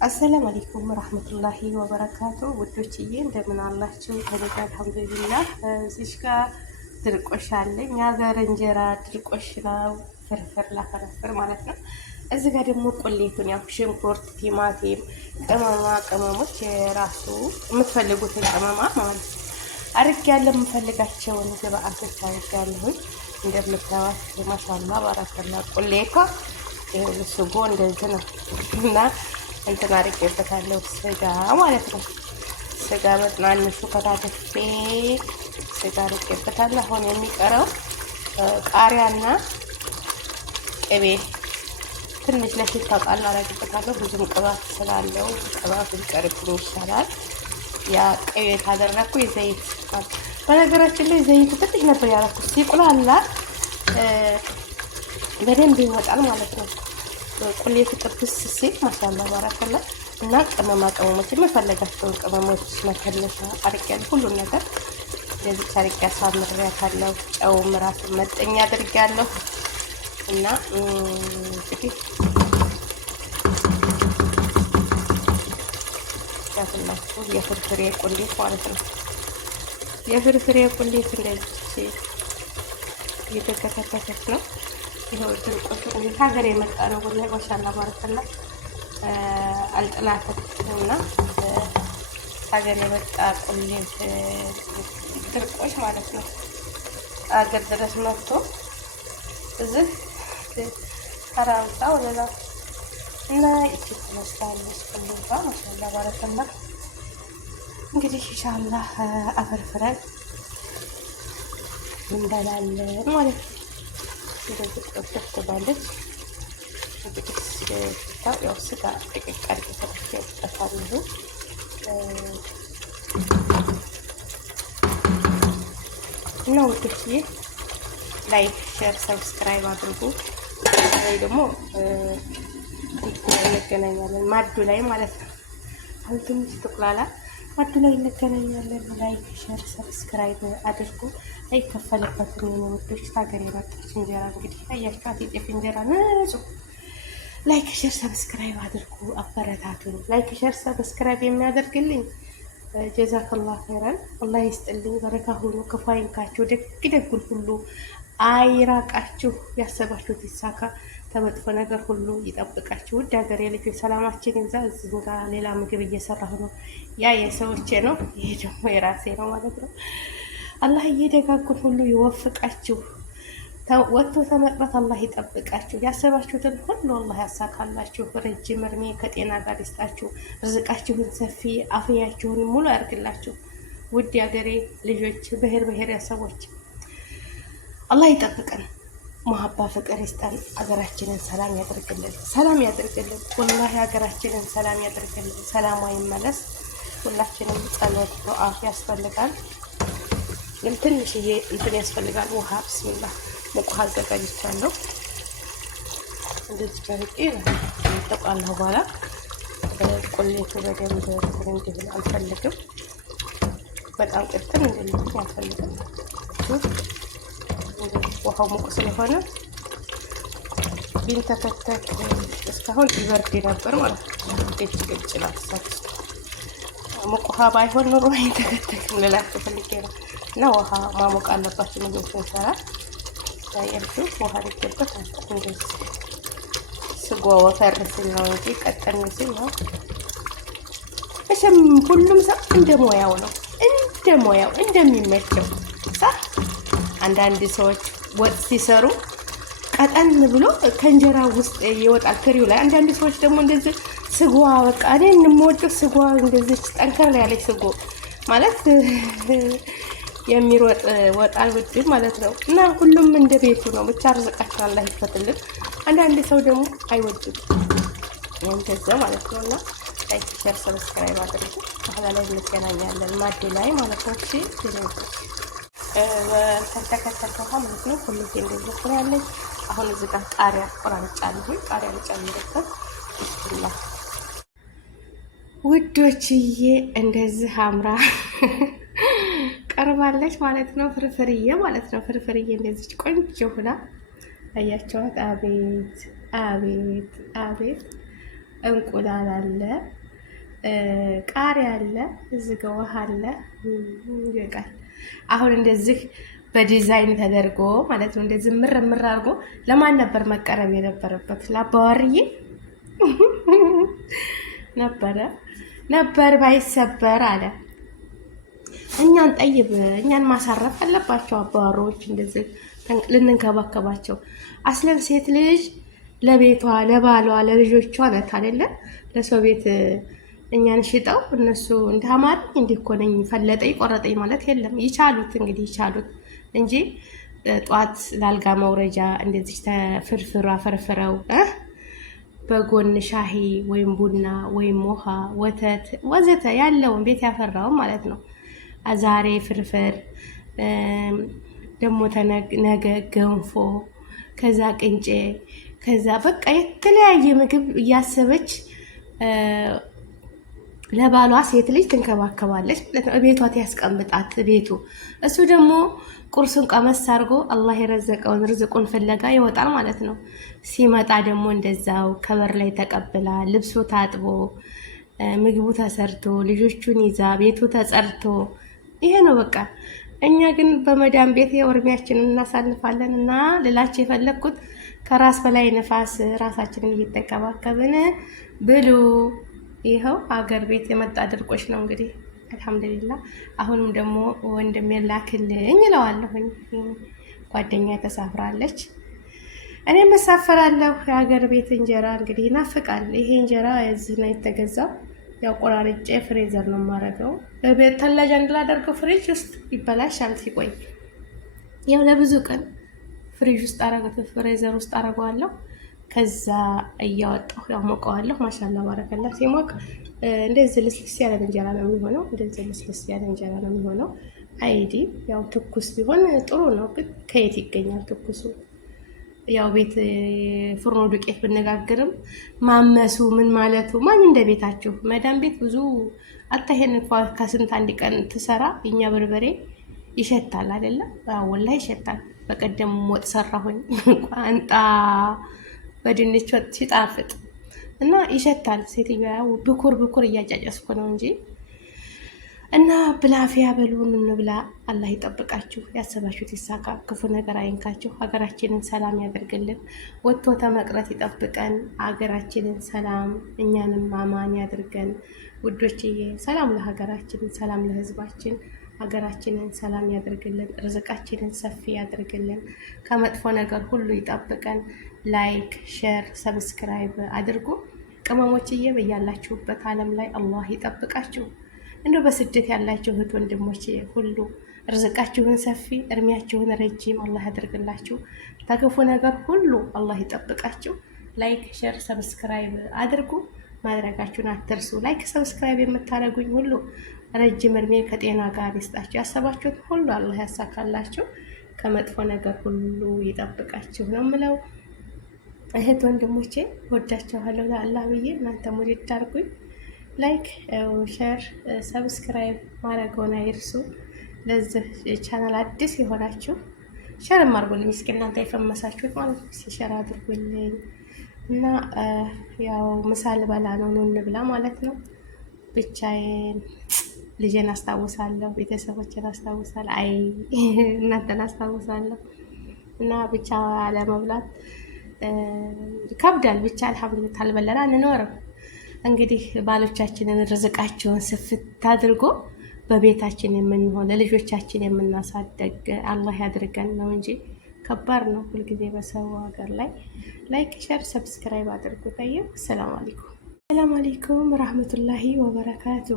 አሰላም አለይኩም ረህመቱላሂ ወበረካቱ። ውዶችዬ እንደምን አላችሁ? ከኔ ጋር አልሐምዱሊላህ። እዚህ ጋር ድርቆሽ አለኝ። የሀገር እንጀራ ድርቆሽ ነው፣ ፍርፍር ላፈረፍር ማለት ነው። እዚህ ጋር ደግሞ ቁሌቱን ያው ሽንኩርት፣ ቲማቲም፣ ቅመማ ቅመሞች የራሱ የምትፈልጉትን ቅመማ ማለት ነው አድርጌያለሁ። የምፈልጋቸውን ግብአቶች አድርጌያለሁኝ። እንደምታዩት ማሻአላ ባረከላ ቁሌቷ ስጎ እንደዚህ ነው እና እንትን አድርጌበታለሁ ስጋ ማለት ነው። ስጋ በትናንሹ ከታተፌ ስጋ አድርጌበታለሁ። አሁን የሚቀረው ቃሪያና ቅቤ ትንሽ ለሽታ ቃል አደርግበታለሁ። ብዙም ቅባት ስላለው ቅባቱ ቢቀርብኝ ይሻላል። ያ ቅቤ ካደረኩ ዘይት በነገራችን ላይ ዘይት ትንሽ ነበር ያደረኩት። ሲቁላላ በደንብ ይወጣል ማለት ነው። ቁሌቱ ጥብስ ሲል ማሻአላ ባረከላ እና ቅመማ ቅመሞች የምፈለጋቸውን ቅመሞች መከለሻ አድርጌያለሁ። ሁሉን ነገር እንደዚህ አድርጌ አሳምሬያታለሁ። ጨውም ራሱን መጠኛ አድርጌያለሁ እና እንግዲህ ያፍላችሁ የፍርፍሬ ቁሌት ማለት ነው። የፍርፍሬ ቁሌት እንደዚህ እየተከተከተች ነው። ይሄው ድርቆሽ እንግዲህ ሀገር የመጣ ነው። ወላሂ ማሻአላ ባረከላ አልጥላተውና ሀገር የመጣ ቁሌት ድርቆሽ ማለት ነው። ሀገር ድረስ መጥቶ እዚህ ተራውታ ወለላ እና እቺ ትመስላለች ቁሌቷ ማሻአላ ባረከላ። እንግዲህ ኢንሻአላህ አፈርፍረን እንበላለን ማለት ነው። እንደዚህ ጥፍጥፍ ባለች እንግዲህ ያው ስጋ ጥቅቅ አድርጌ ተከትቼበታለሁ እና ውዶችዬ ላይክ፣ ሼር፣ ሰብስክራይብ አድርጉ። ወይ ደግሞ እንገናኛለን ማዱ ላይ ማለት ነው። አሁን ትንሽ ትቁላላ ማዱ ላይ እንገናኛለን። ላይክ፣ ሼር፣ ሰብስክራይብ አድርጉ። አይከፈልበትም። የወዶች ሀገር የመጣች እንጀራ እንግዲህ አያችኋት፣ የጤፍ እንጀራ ንጹህ። ላይክ ሼር ሰብስክራይብ አድርጉ፣ አበረታቱኝ። ላይክ ሼር ሰብስክራይብ የሚያደርግልኝ ጀዛከላህ ኸይራን አላህ ይስጥልኝ። በረካ ሁሉ ክፉ አይንካችሁ፣ ደግ ደጉን ሁሉ አይራቃችሁ፣ ያሰባችሁት ይሳካ፣ ተመጥፎ ነገር ሁሉ ይጠብቃችሁ። ውድ ሀገሬ ልጆች ሰላማችን ይብዛ። እዚህ ጋር ሌላ ምግብ እየሰራሁ ነው። ያ የሰዎቼ ነው፣ ይሄ ደግሞ የራሴ ነው ማለት ነው። አላህ እየደጋጉን ሁሉ ይወፍቃችሁ። ወጥቶ ተመቅረት አላህ ይጠብቃችሁ። ያሰባችሁትን ሁሉ አላህ ያሳካላችሁ። ረጅም እድሜ ከጤና ጋር ይስጣችሁ። ርዝቃችሁን ሰፊ፣ አፍያችሁን ሙሉ ያርግላችሁ። ውድ የሀገሬ ልጆች ብሔር ብሔረሰቦች አላህ ይጠብቀን። መሀባ ፍቅር ይስጠን። ሀገራችንን ሰላም ያደርግልን፣ ሰላም ያደርግልን። ወላሂ ሀገራችንን ሰላም ያደርግልን። ሰላሟ ይመለስ። ሁላችንም ጸሎት ዱዓ ያስፈልጋል። ግን ትንሽዬ እንትን ያስፈልጋል። ውሃ ብስሚላ ሙቅ ውሃ አዘጋጅቻለሁ። እንደዚህ ጨርቄ ተቋላሁ በኋላ ቁሌቱ በደንብ እንዲሆን አልፈልግም። በጣም ቅጥን እንዲልኝ አልፈልግም። ውሃው ሙቅ ስለሆነ ቢንተከተክ እስካሁን ይበርድ ነበር ማለት ነው። ግጭ ላሳት ሙቅ ውሃ ባይሆን ኑሮ አይተከተክም ልላችሁ ፈልጌ ነው። እና ውሃ ማሞቅ አለባችሁ። ምግብ ስንሰራ ታያችሁ። ውሃ ሊገበት እንደዚህ ስጎ ወፈር ሲል ነው እንጂ ቀጠን ሲል ነው። እሺም ሁሉም ሰው እንደሞያው ነው፣ እንደሞያው እንደሚመቸው ሳ አንዳንድ ሰዎች ወጥ ሲሰሩ ቀጠን ብሎ ከእንጀራ ውስጥ ይወጣል ትሪው ላይ። አንዳንድ ሰዎች ደግሞ እንደዚህ ስጓ በቃ እኔ እንምወደው ስጓ እንደዚህ ጠንከር ያለች ስጎ ማለት የሚሮጥ ወጣል ውድ ማለት ነው። እና ሁሉም እንደ ቤቱ ነው። ብቻ ርዝቃቸው አላህ ይፈትልን። አንዳንድ ሰው ደግሞ አይወድም እንደዛ ማለት ነው። እና ላይክ ሼር ሰብስክራይብ አድርጉ። በኋላ ላይ እንገናኛለን ማዱ ላይ ማለት ነው። እሺ ተከተከተከ ማለት ነው። ሁሉ እንደዚህ ስላለኝ አሁን እዚህ ጋር ቃሪያ ቆራርጫለሁ። ቃሪያ ልጨምርበት ብስሚላህ ውዶችዬ። እንደዚህ አምራ ቀርባለች ማለት ነው። ፍርፍርዬ ማለት ነው። ፍርፍርዬ እንደዚህ ቆንጆ ሆና አያቸዋት። አቤት አቤት አቤት እንቁላል አለ፣ ቃሪያ አለ፣ እዚህ ጋር ውሃ አለ። ይበቃል። አሁን እንደዚህ በዲዛይን ተደርጎ ማለት ነው። እንደዚህ ምር አድርጎ ለማን ነበር መቀረብ የነበረበት? ለአባዋርዬ ነበር ባይሰበር አለ። እኛን ጠይብ እኛን ማሳረፍ አለባቸው አባዋሮች። እንደዚህ ልንንከባከባቸው። አስለን ሴት ልጅ ለቤቷ፣ ለባሏ፣ ለልጆቿ ነት አይደለ? ለሰው ቤት እኛን ሽጠው እነሱ እንዳማረኝ እንዲኮነኝ ፈለጠኝ ቆረጠኝ ማለት የለም። ይቻሉት እንግዲህ ይቻሉት እንጂ ጧት ላልጋ መውረጃ እንደዚህ ተፍርፍራ ፈርፍረው በጎን ሻሂ ወይም ቡና ወይም ውሃ፣ ወተት ወዘተ ያለውን ቤት ያፈራውን ማለት ነው። ዛሬ ፍርፍር ደግሞ ነገ ገንፎ፣ ከዛ ቅንጬ፣ ከዛ በቃ የተለያየ ምግብ እያሰበች ለባሏ ሴት ልጅ ትንከባከባለች ማለት ነው። ቤቷ ያስቀምጣት ቤቱ። እሱ ደግሞ ቁርሱን ቀመስ አድርጎ አላህ የረዘቀውን ርዝቁን ፍለጋ ይወጣል ማለት ነው። ሲመጣ ደግሞ እንደዛው ከበር ላይ ተቀብላ ልብሱ ታጥቦ ምግቡ ተሰርቶ ልጆቹን ይዛ ቤቱ ተጸርቶ ይሄ ነው በቃ። እኛ ግን በመዳን ቤት የእድሜያችንን እናሳልፋለን። እና ልላችሁ የፈለግኩት ከራስ በላይ ነፋስ ራሳችንን እየተንከባከብን ብሉ። ይኸው አገር ቤት የመጣ ድርቆሽ ነው እንግዲህ አልሐምዱሊላህ። አሁንም ደግሞ ወንድሜ ላክልኝ እለዋለሁኝ። ጓደኛ ተሳፍራለች፣ እኔም እሳፈራለሁ። የሀገር ቤት እንጀራ እንግዲህ ይናፍቃል። ይሄ እንጀራ እዚህ ነው የተገዛው። ያው ቆራርጬ ፍሬዘር ነው የማደርገው። ተላጃ እንድላደርገው ፍሪጅ ውስጥ ይበላሻል ሲቆይ። ያው ለብዙ ቀን ፍሪጅ ውስጥ ፍሬዘር ውስጥ አደርገዋለሁ። ከዛ እያወጣሁ ያው ሞቀዋለሁ። ማሻላ ባረከላ። ሲሞቅ እንደዚህ ልስልስ ያለ እንጀራ ነው የሚሆነው። እንደዚህ ልስልስ ያለ እንጀራ ነው የሚሆነው። አይዲ ያው ትኩስ ቢሆን ጥሩ ነው፣ ግን ከየት ይገኛል ትኩሱ? ያው ቤት ፍርኖ ዱቄት ብነጋግርም ማመሱ ምን ማለቱ ማን እንደ ቤታችሁ መዳም ቤት ብዙ አታሄን ከስንት አንድ ቀን ትሰራ። የኛ በርበሬ ይሸታል አይደለ? ወላሂ ይሸታል። በቀደም ወጥ ሰራሁኝ ቋንጣ በድንች ወጥ ሲጣፍጥ እና ይሸታል። ሴትዮዋ ብኩር እያጫጨስኩ ነው እንጂ እና ብላፊያ በሉን እንብላ። አላህ ይጠብቃችሁ፣ ያሰባችሁት ይሳካ፣ ክፉ ነገር አይንካችሁ፣ ሀገራችንን ሰላም ያደርግልን፣ ወጥቶ ተመቅረት ይጠብቀን፣ ሀገራችንን ሰላም እኛንም አማን ያድርገን። ውዶችዬ ሰላም ለሀገራችን፣ ሰላም ለህዝባችን፣ ሀገራችንን ሰላም ያደርግልን፣ ርዝቃችንን ሰፊ ያደርግልን፣ ከመጥፎ ነገር ሁሉ ይጠብቀን። ላይክ፣ ሼር፣ ሰብስክራይብ አድርጉ። ቅመሞችዬ በያላችሁበት ዓለም ላይ አላህ ይጠብቃችሁ። እንደው በስደት ያላችሁ እህት ወንድሞቼ ሁሉ ርዝቃችሁን ሰፊ እድሜያችሁን ረጅም አላህ ያደርግላችሁ። ከክፉ ነገር ሁሉ አላህ ይጠብቃችሁ። ላይክ፣ ሼር፣ ሰብስክራይብ አድርጉ። ማድረጋችሁን አትርሱ። ላይክ ሰብስክራይብ የምታደርጉኝ ሁሉ ረጅም እድሜ ከጤና ጋር ይስጣችሁ። ያሰባችሁት ሁሉ አላህ ያሳካላችሁ። ከመጥፎ ነገር ሁሉ ይጠብቃችሁ ነው የምለው። እህት ወንድሞቼ ወዳችኋለሁ ለአላህ ብዬ። እናንተም ወዲድ አድርጉኝ። ላይክ፣ ሼር፣ ሰብስክራይብ ማድረግዎን አይርሱ። ለዚህ ቻናል አዲስ የሆናችሁ ሼር አድርጉልኝ። እስኪ እናንተ የፈመሳችሁት ማለት ነው። ሼር አድርጉልኝ እና ያው ምሳ ልበላ ነው እንብላ ማለት ነው። ብቻዬን ልጄን አስታውሳለሁ፣ ቤተሰቦችን አስታውሳለሁ፣ አይ እናንተን አስታውሳለሁ። እና ብቻ ለመብላት ከብዳል። ብቻ አልሐምዱሊላህ አልበለና አንኖርም። እንግዲህ ባሎቻችንን ርዝቃቸውን ስፍት አድርጎ በቤታችን የምንሆን ለልጆቻችን የምናሳደግ አላህ ያድርገን ነው እንጂ ከባድ ነው ሁልጊዜ በሰው ሀገር ላይ። ላይክ፣ ሼር፣ ሰብስክራይብ አድርጉ። ጠይብ ሰላም አለይኩም። ሰላም አለይኩም ረህመቱላሂ ወበረካቱ።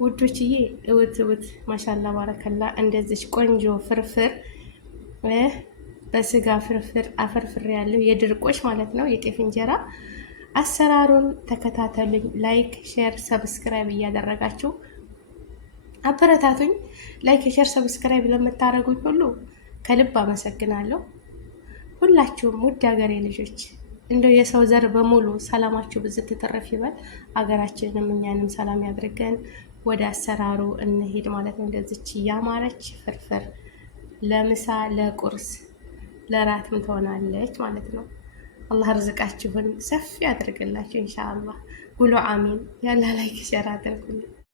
ውዶችዬ እውት ማሻላ ባረከላ። እንደዚች ቆንጆ ፍርፍር በስጋ ፍርፍር አፈርፍር ያለው የድርቆሽ ማለት ነው የጤፍ እንጀራ አሰራሩን ተከታተሉኝ። ላይክ፣ ሼር፣ ሰብስክራይብ እያደረጋችሁ አበረታቱኝ። ላይክ፣ ሼር፣ ሰብስክራይብ ለምታደርጉኝ ሁሉ ከልብ አመሰግናለሁ። ሁላችሁም ውድ ሀገሬ ልጆች እንደው የሰው ዘር በሙሉ ሰላማችሁ ብዝት ትተረፍ ይበል። ሀገራችንንም እኛንም ሰላም ያድርገን። ወደ አሰራሩ እንሄድ ማለት ነው። እንደዚች ያማረች ፍርፍር ለምሳ ለቁርስ ለራትም ትሆናለች ማለት ነው። አላህ ርዝቃችሁን ሰፊ ያድርግላችሁ ኢንሻአላህ። ጉሉ አሚን። ያላ ላይክ ሸር አድርጉልኝ።